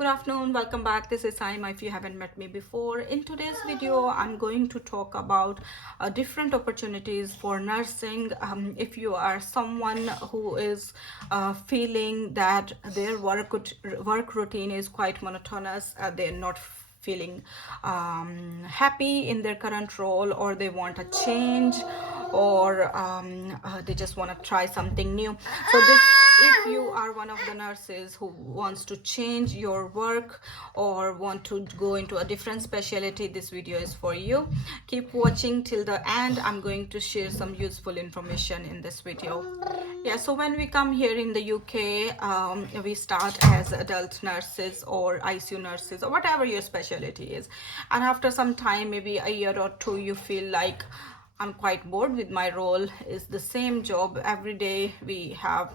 Good afternoon, welcome back. This is Saima if you haven't met me before. In today's video, I'm going to talk about different opportunities for nursing. If you are someone who is feeling that their work routine is quite monotonous, they're not feeling happy in their current role, or they want a change, or they just want to try something new. So this, if you are one of the nurses who wants to change your work or want to go into a different specialty, this video is for you. Keep watching till the end. I'm going to share some useful information in this video. Yeah, so when we come here in the UK, we start as adult nurses or ICU nurses or whatever your specialty is, and after some time, maybe a year or two, you feel like I'm quite bored with my role. It's the same job every day. We have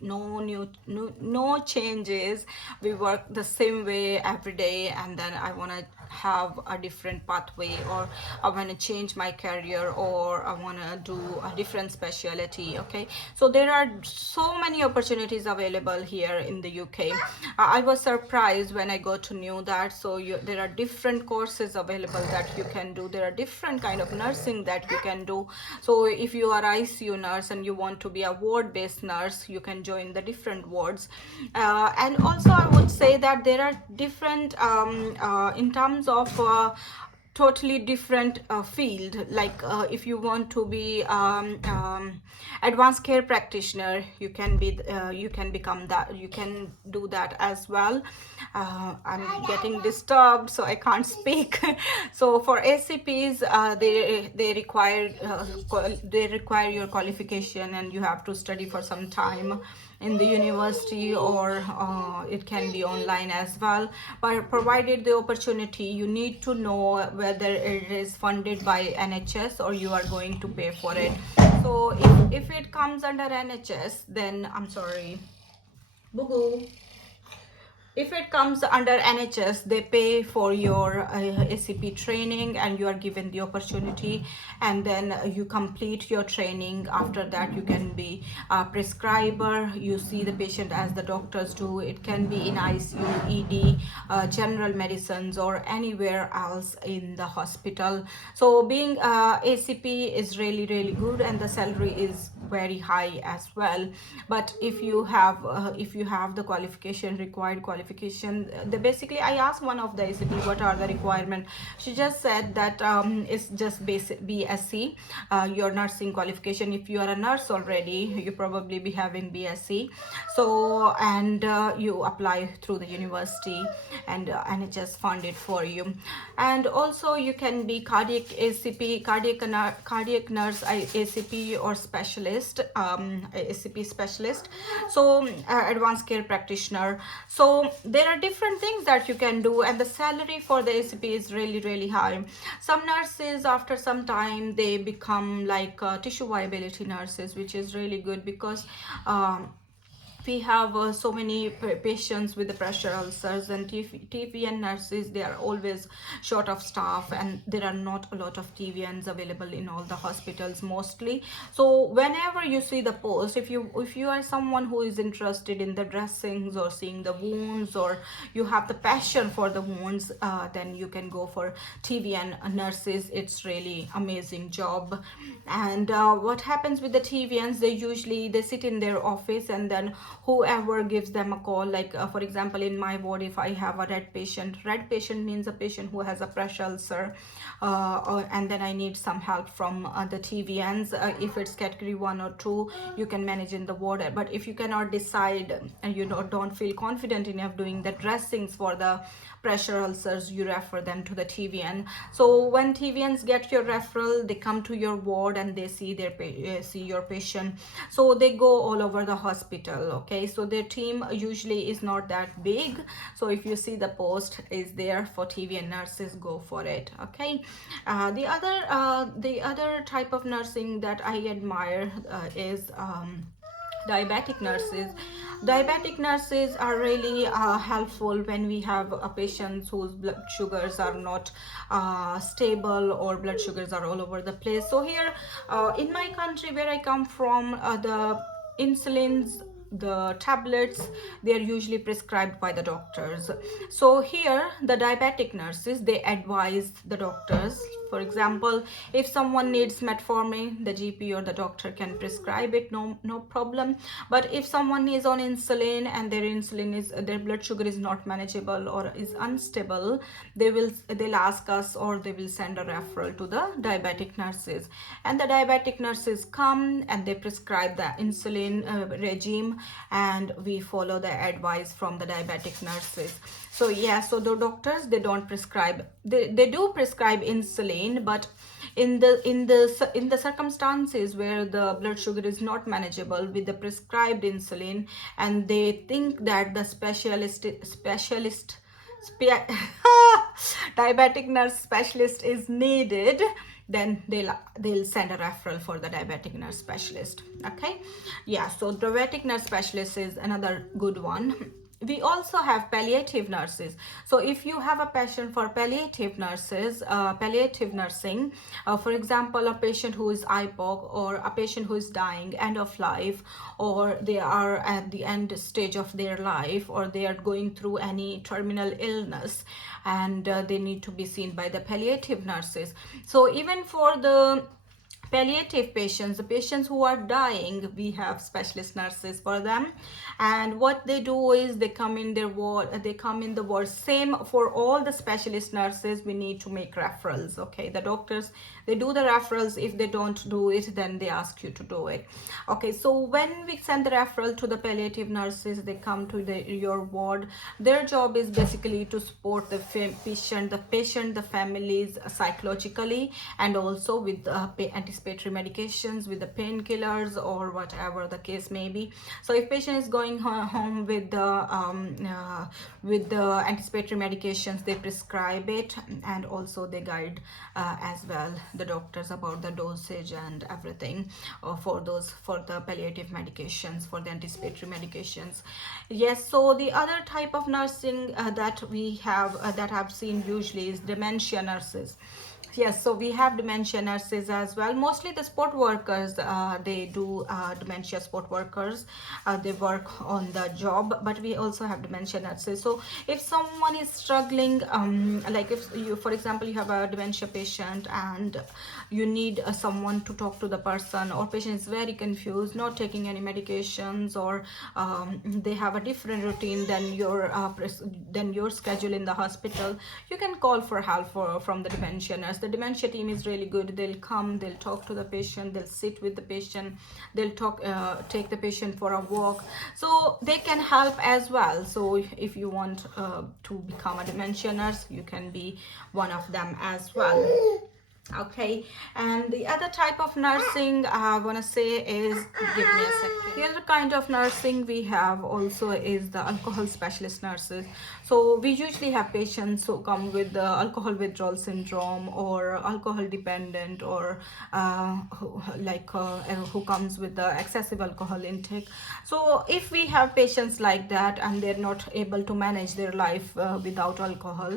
no changes. We work the same way every day, and then I want to have a different pathway, or I want to change my career, or I want to do a different specialty. Okay, so there are so many opportunities available here in the UK. I was surprised when I got to know that. So there are different courses available that you can do. There are different kind of nursing that you can do. So if you are ICU nurse and you want to be a ward-based nurse, you can join the different wards. And also I would say that there are different in terms of totally different field. Like if you want to be advanced care practitioner, you can be you can become that, you can do that as well. I'm getting disturbed, so I can't speak. So for ACPs, they require your qualification, and you have to study for some time in the university, or it can be online as well. But provided the opportunity, you need to know whether it is funded by NHS or you are going to pay for it. So if it comes under NHS, then I'm sorry, Boo. If it comes under NHS, they pay for your ACP training, and you are given the opportunity, and then you complete your training. After that, you can be a prescriber. You see the patient as the doctors do. It can be in ICU, ED, general medicines, or anywhere else in the hospital. So being ACP is really, really good, and the salary is very high as well. But if you have the qualification, required qualification, basically I asked one of the ACP what are the requirements. She just said that it's just basic BSc, your nursing qualification. If you are a nurse already, you probably be having BSc. So and you apply through the university, and NHS fund it for you. And also you can be cardiac ACP, cardiac nurse ACP, or specialist, ACP specialist. So advanced care practitioner. So there are different things that you can do, and the salary for the ACP is really, really high. Some nurses, after some time, they become like tissue viability nurses, which is really good, because we have so many patients with the pressure ulcers, and TVN nurses, they are always short of staff, and there are not a lot of TVNs available in all the hospitals mostly. So whenever you see the post, if you are someone who is interested in the dressings or seeing the wounds, or you have the passion for the wounds, then you can go for TVN nurses. It's really amazing job. And what happens with the TVNs, they sit in their office, and then whoever gives them a call, like for example, in my ward, if I have a red patient means a patient who has a pressure ulcer, and then I need some help from the TVNs. If it's category 1 or 2, you can manage in the ward. But if you cannot decide, and you don't feel confident enough doing the dressings for the pressure ulcers, you refer them to the TVN. So when TVNs get your referral, they come to your ward, and they see your patient. So they go all over the hospital. Okay, so their team usually is not that big. So if you see the post is there for TVN nurses, go for it. Okay, the other type of nursing that I admire is diabetic nurses. Diabetic nurses are really helpful when we have patients whose blood sugars are not stable, or blood sugars are all over the place. So here in my country where I come from, the insulins the tablets, they are usually prescribed by the doctors. So here the diabetic nurses, they advise the doctors. For example, if someone needs metformin, the GP or the doctor can prescribe it, no problem. But if someone is on insulin and their blood sugar is not manageable or is unstable, they'll ask us, or they will send a referral to the diabetic nurses, and the diabetic nurses come and they prescribe the insulin regime, and we follow the advice from the diabetic nurses. So yeah, so the doctors, they don't prescribe, they do prescribe insulin, but in the circumstances where the blood sugar is not manageable with the prescribed insulin, and they think that the diabetic nurse specialist is needed, then they'll send a referral for the diabetic nurse specialist. Okay, yeah, so diabetic nurse specialist is another good one. We also have palliative nurses. So if you have a passion for palliative nursing, for example, a patient who is IPOC, or a patient who is dying, end of life, or they are at the end stage of their life, or they are going through any terminal illness, and they need to be seen by the palliative nurses. So even for the palliative patients, the patients who are dying, we have specialist nurses for them. And what they do is they come in the ward. Same for all the specialist nurses, we need to make referrals. Okay, the doctors, they do the referrals. If they don't do it, then they ask you to do it. Okay, so when we send the referral to the palliative nurses, they come to your ward. Their job is basically to support the patient, the families psychologically, and also with anticipatory medications, with the painkillers, or whatever the case may be. So if patient is going home with the anticipatory medications, they prescribe it, and also they guide as well the doctors about the dosage and everything for the palliative medications, for the anticipatory medications. Yes, so the other type of nursing that we have that I've seen usually is dementia nurses. Yes, so we have dementia nurses as well. Mostly the sport workers, they do dementia sport workers. They work on the job, but we also have dementia nurses. So if someone is struggling, like if you, for example, you have a dementia patient and you need someone to talk to the person, or patient is very confused, not taking any medications, or they have a different routine than your schedule in the hospital, you can call for help from the dementia nurse. The dementia team is really good. They'll come, they'll talk to the patient, they'll sit with the patient, they'll take the patient for a walk, so they can help as well. So if you want to become a dementia nurse, you can be one of them as well. Okay, and the other type of nursing I want to say is, give me a second. The other kind of nursing we have also is the alcohol specialist nurses. So we usually have patients who come with the alcohol withdrawal syndrome, or alcohol dependent, or who comes with the excessive alcohol intake. So if we have patients like that and they're not able to manage their life without alcohol,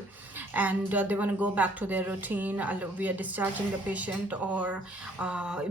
and they want to go back to their routine, we are discharging the patient, or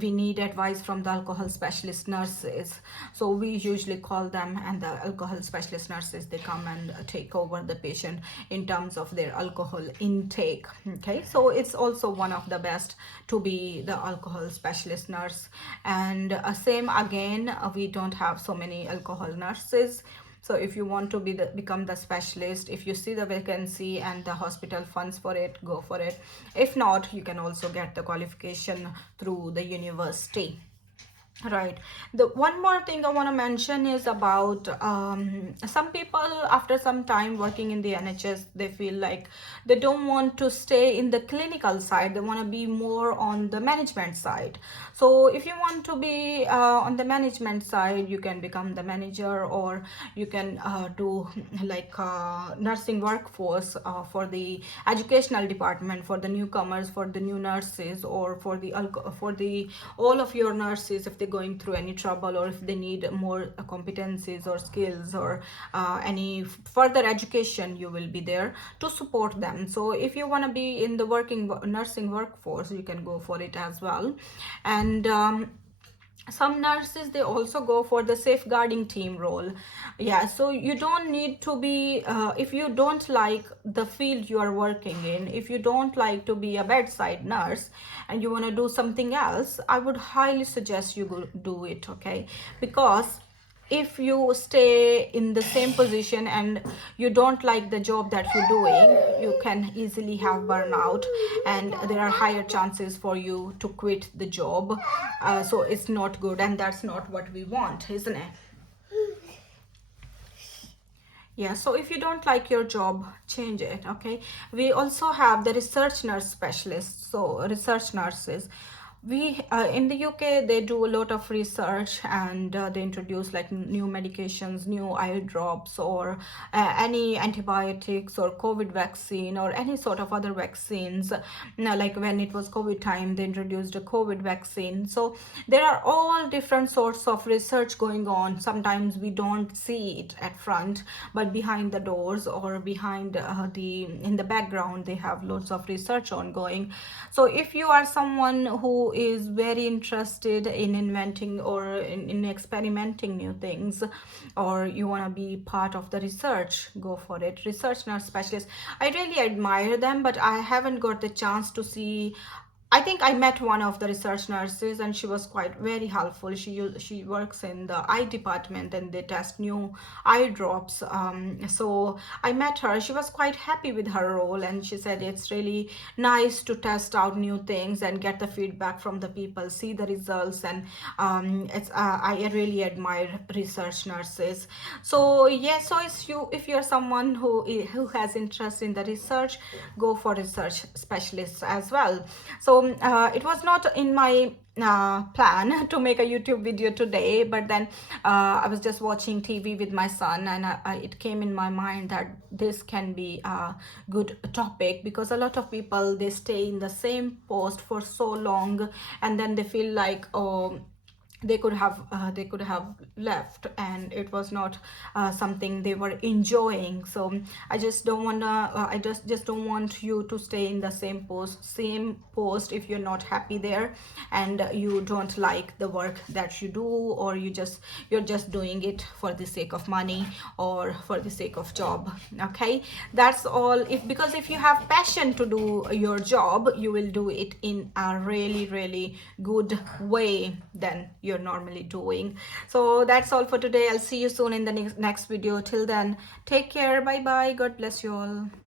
we need advice from the alcohol specialist nurses, so we usually call them, and the alcohol specialist nurses, they come and take over the patient in terms of their alcohol intake. Okay, so it's also one of the best to be the alcohol specialist nurse. And same again, we don't have so many alcohol nurses. So if you want to become the specialist, if you see the vacancy and the hospital funds for it, go for it. If not, you can also get the qualification through the university. Right. The one more thing I want to mention is about some people, after some time working in the NHS, they feel like they don't want to stay in the clinical side. They want to be more on the management side. So if you want to be on the management side, you can become the manager, or you can do like nursing workforce for the educational department, for the newcomers, for the new nurses, or for the all of your nurses, if they going through any trouble, or if they need more competencies or skills, or any further education, you will be there to support them. So if you want to be in the nursing workforce, you can go for it as well. And some nurses, they also go for the safeguarding team role. Yeah, so you don't need to be if you don't like the field you are working in, if you don't like to be a bedside nurse and you want to do something else, I would highly suggest you go do it. Okay, because if you stay in the same position and you don't like the job that you're doing, you can easily have burnout, and there are higher chances for you to quit the job. So it's not good, and that's not what we want, isn't it? Yeah, so if you don't like your job, change it. Okay, we also have the research nurse specialists, so research nurses. We in the UK, they do a lot of research, and they introduce like new medications, new eye drops, or any antibiotics or COVID vaccine or any sort of other vaccines. Now, like when it was COVID time, they introduced a COVID vaccine. So there are all different sorts of research going on. Sometimes we don't see it at front, but behind the doors or behind the in the background, they have lots of research ongoing. So if you are someone who is very interested in inventing or in experimenting new things, or you want to be part of the research, go for it. Research nurse specialist, I really admire them, but I haven't got the chance to see. I think I met one of the research nurses, and she was quite very helpful. She works in the eye department, and they test new eye drops. So I met her. She was quite happy with her role, and she said it's really nice to test out new things and get the feedback from the people, see the results, and it's I really admire research nurses. So yeah, so if you're someone who has interest in the research, go for research specialists as well. So it was not in my plan to make a YouTube video today, but then I was just watching TV with my son, and it came in my mind that this can be a good topic, because a lot of people, they stay in the same post for so long, and then they feel like, oh, they could have left, and it was not something they were enjoying. So I just don't want to I just don't want you to stay in the same post if you're not happy there, and you don't like the work that you do, or you're just doing it for the sake of money or for the sake of job. Okay, that's all. Because if you have passion to do your job, you will do it in a really, really good way than you're normally doing. So that's all for today. I'll see you soon in the next video. Till then, take care. Bye bye. God bless you all.